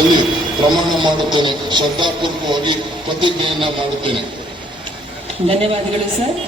ಹೆಸರಿನಲ್ಲಿ ಪ್ರಮಾಣ ಮಾಡುತ್ತೇನೆ. ಶ್ರದ್ಧಾಪೂರ್ವಕವಾಗಿ ಪ್ರತಿಜ್ಞೆಯನ್ನ ಮಾಡುತ್ತೇನೆ. ಧನ್ಯವಾದಗಳು ಸರ್.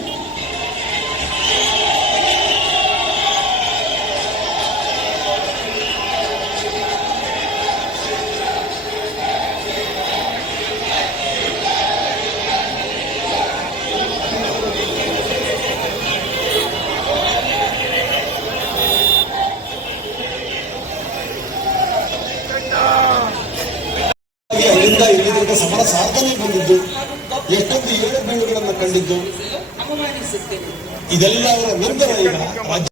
ಅಲ್ಲಿಂದ ಇಲ್ಲಿಂದ ಸಮರ ಸಾಧನೆ ಬಂದಿದ್ದು, ಎಷ್ಟೊಂದು ಏಳು ಬೀಳುಗಳನ್ನು ಕಂಡಿದ್ದು, ಇದೆಲ್ಲ ಅವರ ನಿರ್ಧಾರ. ಈಗ ರಾಜ್ಯ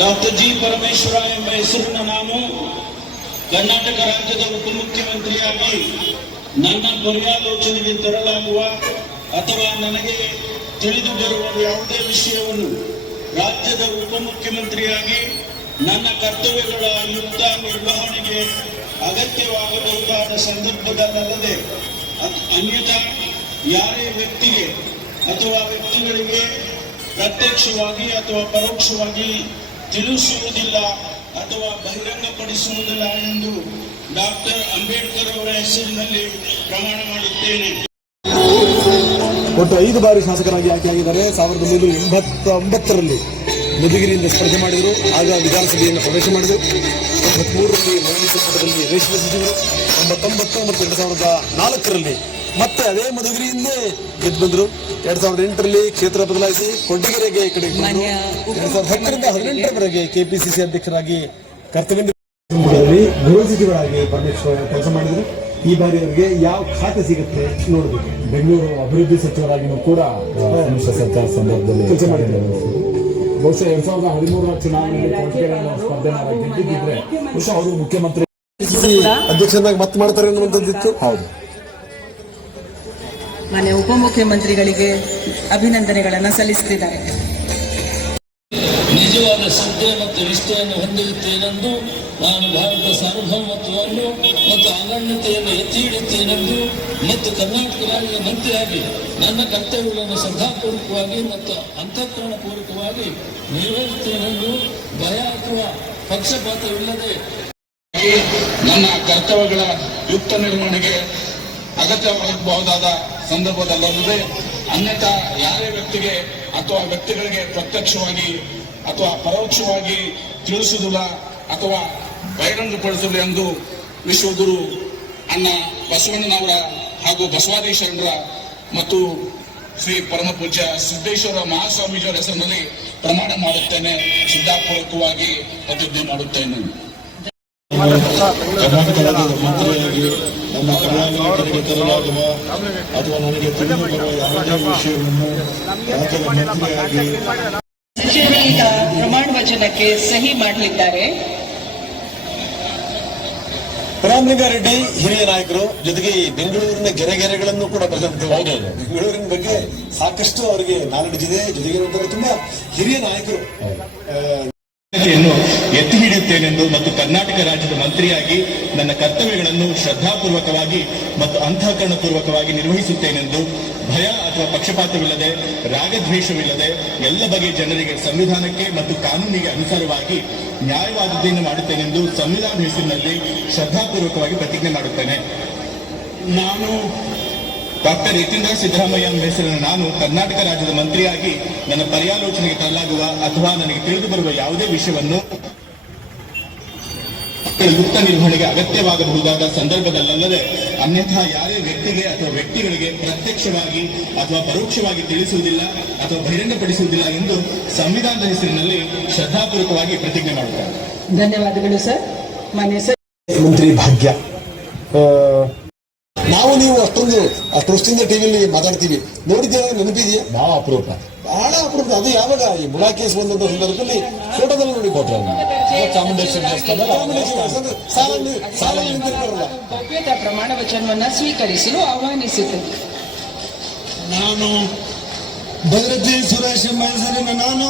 ಡಾಕ್ಟರ್ ಜಿ ಪರಮೇಶ್ವರ ಎಂಬ ಹೆಸರಿನ ನಾನು ಕರ್ನಾಟಕ ರಾಜ್ಯದ ಉಪಮುಖ್ಯಮಂತ್ರಿಯಾಗಿ ನನ್ನ ಪರ್ಯಾಲೋಚನೆಗೆ ತರಲಾಗುವ ಅಥವಾ ನನಗೆ ತಿಳಿದು ಬರುವ ಯಾವುದೇ ವಿಷಯವನ್ನು ರಾಜ್ಯದ ಉಪಮುಖ್ಯಮಂತ್ರಿಯಾಗಿ ನನ್ನ ಕರ್ತವ್ಯಗಳ ಯುಕ್ತ ನಿರ್ವಹಣೆಗೆ ಅಗತ್ಯವಾಗಬಹುದಾದ ಸಂದರ್ಭದಲ್ಲದೆ ಅನ್ಯಥಾ ಯಾರೇ ವ್ಯಕ್ತಿಗೆ ಅಥವಾ ವ್ಯಕ್ತಿಗಳಿಗೆ ಪ್ರತ್ಯಕ್ಷವಾಗಿ ಅಥವಾ ಪರೋಕ್ಷವಾಗಿ ತಿಳಿಸುವುದಿಲ್ಲ ಅಥವಾ ಬಹಿರಂಗಪಡಿಸುವುದಿಲ್ಲ ಎಂದು ಡಾಕ್ಟರ್ ಅಂಬೇಡ್ಕರ್ ಅವರ ಹೆಸರಿನಲ್ಲಿ ಪ್ರಮಾಣ ಮಾಡುತ್ತೇನೆ. ಒಟ್ಟು 5 ಬಾರಿ ಶಾಸಕರಾಗಿ ಆಯ್ಕೆಯಾಗಿದ್ದಾರೆ. 1989ರಲ್ಲಿ ಮಧುಗಿರಿಯಿಂದ ಸ್ಪರ್ಧೆ ಮಾಡಿದರು. ಆಗ ವಿಧಾನಸಭೆಯನ್ನು ಪ್ರವೇಶ ಮಾಡಿದರು. 93ರಲ್ಲಿ ಮೌನಿ ಸಂಪುಟದಲ್ಲಿ ರೇಷ್ಮೆ ಸಚಿವರು. 99 ಮತ್ತು 2004ರಲ್ಲಿ ಮತ್ತೆ ಅದೇ ಮಧುಗಿರಿಯಿಂದೇ ಗೆದ್ದು ಬಂದರು. 2008ರಲ್ಲಿ ಕ್ಷೇತ್ರ ಬದಲಾಯಿಸಿ ಕೊಡ್ಡಿಗೆರೆಗೆ ಈ ಕಡೆ 2010ರಿಂದ 2018ರವರೆಗೆ ಕೆಪಿಸಿಸಿ ಅಧ್ಯಕ್ಷರಾಗಿ ಕರ್ತವ್ಯ ಗೃಹ ಸಚಿವರಾಗಿ ಪರಮೇಶ್ವರ ಕೆಲಸ ಮಾಡಿದರು. ಈ ಬಾರಿ ಅವರಿಗೆ ಯಾವ ಖಾತೆ ಸಿಗುತ್ತೆ ನೋಡಬೇಕು. ಬೆಂಗಳೂರು ಅಭಿವೃದ್ಧಿ ಸಚಿವರಾಗಿಯೂ ಕೂಡ ಸಮ್ಮಿಶ್ರ ಸರ್ಕಾರ ಸಂದರ್ಭದಲ್ಲಿ ಕೆಲಸ ಮಾಡಿದ್ದಾರೆ. ಬಹುಶಃ 2013ರ ಚುನಾವಣೆಯಲ್ಲಿ ಸ್ಪರ್ಧೆ ಗೆದ್ದಿದ್ರೆ ಬಹುಶಃ ಅವರು ಮುಖ್ಯಮಂತ್ರಿ ಅಧ್ಯಕ್ಷರಾಗಿ ಮತ್ತೆ ಮಾಡ್ತಾರೆ ಅನ್ನುವಂಥದ್ದಿತ್ತು. ಹೌದು. ಮಾನ್ಯ ಉಪಮುಖ್ಯಮಂತ್ರಿಗಳಿಗೆ ಅಭಿನಂದನೆಗಳನ್ನು ಸಲ್ಲಿಸುತ್ತಿದ್ದಾರೆ. ನಿಜವಾದ ಶ್ರದ್ಧೆ ಮತ್ತು ನಿಷ್ಠೆಯನ್ನು ಹೊಂದಿರುತ್ತೇನೆಂದು ನಾನು ಭಾರತ ಸಾರ್ವಭೌಮತ್ವವನ್ನು ಮತ್ತು ಅನನ್ಯತೆಯನ್ನು ಎತ್ತಿ ಹಿಡಿಯುತ್ತೇನೆಂದು ಮತ್ತು ಕರ್ನಾಟಕ ರಾಜ್ಯದ ಮಂತ್ರಿಯಾಗಿ ನನ್ನ ಕರ್ತವ್ಯಗಳನ್ನು ಶ್ರದ್ಧಾಪೂರ್ವಕವಾಗಿ ಮತ್ತು ಅಂತಃಕರಣಪೂರ್ವಕವಾಗಿ ನಿರ್ವಹಿಸುತ್ತೇನೆಂದು ಭಯ ಅಥವಾ ಪಕ್ಷಪಾತವಿಲ್ಲದೆ ನನ್ನ ಕರ್ತವ್ಯಗಳ ಯುಕ್ತ ನಿರ್ವಹಣೆಗೆ ಅಗತ್ಯವಾಗಬಹುದಾದ ಸಂದರ್ಭದಲ್ಲದೆ ಅನ್ಯಥಾ ಯಾರೇ ವ್ಯಕ್ತಿಗೆ ಅಥವಾ ವ್ಯಕ್ತಿಗಳಿಗೆ ಪ್ರತ್ಯಕ್ಷವಾಗಿ ಅಥವಾ ಪರೋಕ್ಷವಾಗಿ ತಿಳಿಸುವುದಿಲ್ಲ ಅಥವಾ ಬಹಿರಂಗಪಡಿಸಲು ಎಂದು ವಿಶ್ವಗುರು ಅಣ್ಣ ಬಸವಣ್ಣನವರ ಹಾಗೂ ಬಸವಾದಿ ಶರಣರ ಮತ್ತು ಶ್ರೀ ಪರಮ ಪೂಜ್ಯ ಸಿದ್ದೇಶ್ವರ ಮಹಾಸ್ವಾಮೀಜಿಯವರ ಹೆಸರಿನಲ್ಲಿ ಪ್ರಮಾಣ ಮಾಡುತ್ತೇನೆ. ಶ್ರದ್ಧಾಪೂರ್ವಕವಾಗಿ ಪ್ರತಿಜ್ಞೆ ಮಾಡುತ್ತೇನೆ. ಕರ್ನಾಟಕ ರಾಜ್ಯದ ಮಂತ್ರಿಯಾಗಿ ನನ್ನ ಪರ್ಯಾಲೋಚನೆಗೆ ತರಲಾಗುವ ಅಥವಾ ನನಗೆ ತಿಳಿದು ಬರುವ ಯಾವುದೇ ವಿಷಯವನ್ನು ರಾಜ್ಯದ ಮಂತ್ರಿಯಾಗಿ ಸಚಿವರೀಗ ಪ್ರಮಾಣ ವಚನಕ್ಕೆ ಸಹಿ ಮಾಡಲಿದ್ದಾರೆ. ರಾಮಲಿಂಗಾರೆಡ್ಡಿ ಹಿರಿಯ ನಾಯಕರು, ಜೊತೆಗೆ ಬೆಂಗಳೂರಿನ ಗೆರೆಗಳನ್ನು ಕೂಡ ಬರೆದಂತೆ. ಬೆಂಗಳೂರಿನ ಬಗ್ಗೆ ಸಾಕಷ್ಟು ಅವರಿಗೆ ನಾಲೆಡ್ಜ್ ಇದೆ. ಜೊತೆಗೆ ತುಂಬಾ ಹಿರಿಯ ನಾಯಕರು. ಎತ್ತಿ ಹಿಡಿಯುತ್ತೇನೆಂದು ಮತ್ತು ಕರ್ನಾಟಕ ರಾಜ್ಯದ ಮಂತ್ರಿಯಾಗಿ ನನ್ನ ಕರ್ತವ್ಯಗಳನ್ನು ಶ್ರದ್ಧಾಪೂರ್ವಕವಾಗಿ ಮತ್ತು ಅಂತಃಕರಣಪೂರ್ವಕವಾಗಿ ನಿರ್ವಹಿಸುತ್ತೇನೆಂದು ಭಯ ಅಥವಾ ಪಕ್ಷಪಾತವಿಲ್ಲದೆ ರಾಗದ್ವೇಷವಿಲ್ಲದೆ ಎಲ್ಲ ಬಗೆಯ ಜನರಿಗೆ ಸಂವಿಧಾನಕ್ಕೆ ಮತ್ತು ಕಾನೂನಿಗೆ ಅನುಸಾರವಾಗಿ ನ್ಯಾಯವಾದದ್ದನ್ನು ಮಾಡುತ್ತೇನೆಂದು ಸಂವಿಧಾನ ಹೆಸರಿನಲ್ಲಿ ಶ್ರದ್ಧಾಪೂರ್ವಕವಾಗಿ ಪ್ರತಿಜ್ಞೆ ಮಾಡುತ್ತೇನೆ. ನಾನು ಡಾಕ್ಟರ್ ಯತೀಂದ್ರ ಸಿದ್ದರಾಮಯ್ಯ ಎಂಬ ಹೆಸರಿನ ನಾನು ಕರ್ನಾಟಕ ರಾಜ್ಯದ ಮಂತ್ರಿಯಾಗಿ ನನ್ನ ಪರ್ಯಾಲೋಚನೆಗೆ ತರಲಾಗುವ ಅಥವಾ ನನಗೆ ತಿಳಿದು ಬರುವ ಯಾವುದೇ ವಿಷಯವನ್ನು ಯುಕ್ತ ನಿರ್ವಹಣೆಗೆ ಅಗತ್ಯವಾಗಬಹುದಾದ ಸಂದರ್ಭದಲ್ಲದೆ ಅನ್ಯಥಾ ಯಾರೇ ವ್ಯಕ್ತಿಗೆ ಅಥವಾ ವ್ಯಕ್ತಿಗಳಿಗೆ ಪ್ರತ್ಯಕ್ಷವಾಗಿ ಅಥವಾ ಪರೋಕ್ಷವಾಗಿ ತಿಳಿಸುವುದಿಲ್ಲ ಅಥವಾ ಬಹಿರಂಗಪಡಿಸುವುದಿಲ್ಲ ಎಂದು ಸಂವಿಧಾನದ ಹೆಸರಿನಲ್ಲಿ ಶ್ರದ್ಧಾಪೂರ್ವಕವಾಗಿ ಪ್ರತಿಜ್ಞೆ ಮಾಡುತ್ತಾರೆ. ಧನ್ಯವಾದಗಳು ಸರ್. ಮಾನ್ಯ ಮಂತ್ರಿ ಭಾಗ್ಯ, ನಾವು ನೀವು ಅಷ್ಟೊಂದು ವರ್ಷದಿಂದ ಟಿವಿಯಲ್ಲಿ ಮಾತಾಡ್ತೀವಿ, ನೋಡಿದ್ದೇವೆ, ನೆನಪಿದೆಯಾ? ಬಹಳ ಅಪರೂಪ, ಬಹಳ ಅಪರೂಪ. ಅದು ಯಾವಾಗ ಈ ಮುಳಾ ಕೇಸ್ ಬಂದಂತ ಸಂದರ್ಭದಲ್ಲಿ ಫೋಟೋದಲ್ಲಿ ನೋಡಿ ಕೊಟ್ಟರು. ಚಾಮುಂಡೇಶ್ವರಿ ಭವ್ಯದ ಪ್ರಮಾಣ ವಚನವನ್ನು ಸ್ವೀಕರಿಸಲು ಆಹ್ವಾನಿಸುತ್ತದೆ. ನಾನು ಭದ್ರತೆ ಸುರೇಶ್ ಎಂಬ ಹೆಸರಿನ ನಾನು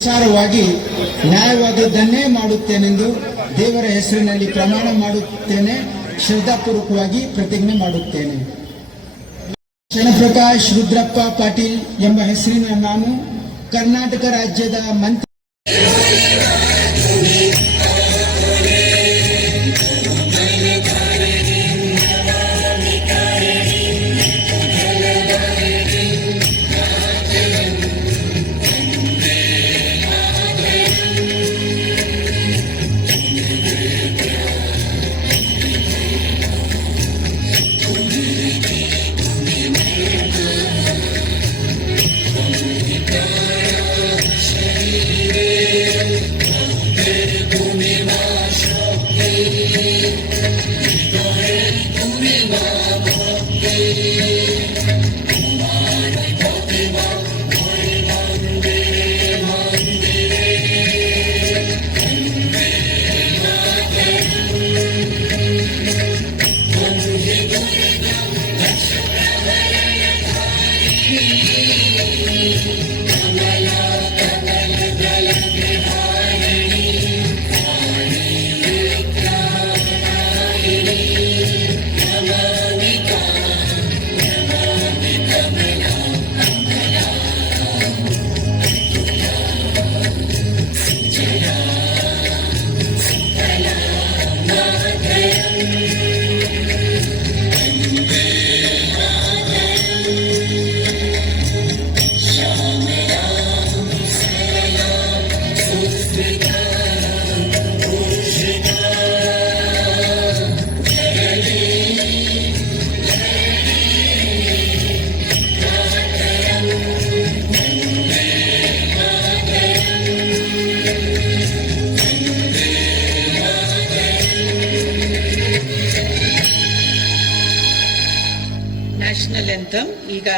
ವಿಚಾರವಾಗಿ ನ್ಯಾಯವಾದದ್ದನ್ನೇ ಮಾಡುತ್ತೇನೆಂದು ದೇವರ ಹೆಸರಿನಲ್ಲಿ ಪ್ರಮಾಣ ಮಾಡುತ್ತೇನೆ. ಶ್ರದ್ಧಾಪೂರ್ವಕವಾಗಿ ಪ್ರತಿಜ್ಞೆ ಮಾಡುತ್ತೇನೆ. ಶರಣಪ್ರಕಾಶ್ ರುದ್ರಪ್ಪ ಪಾಟೀಲ್ ಎಂಬ ಹೆಸರಿನ ನಾನು ಕರ್ನಾಟಕ ರಾಜ್ಯದ ಮಂತ್ರಿ ನ್ಯಾಷನಲ್ ಎಂಥಮ್ ಈಗ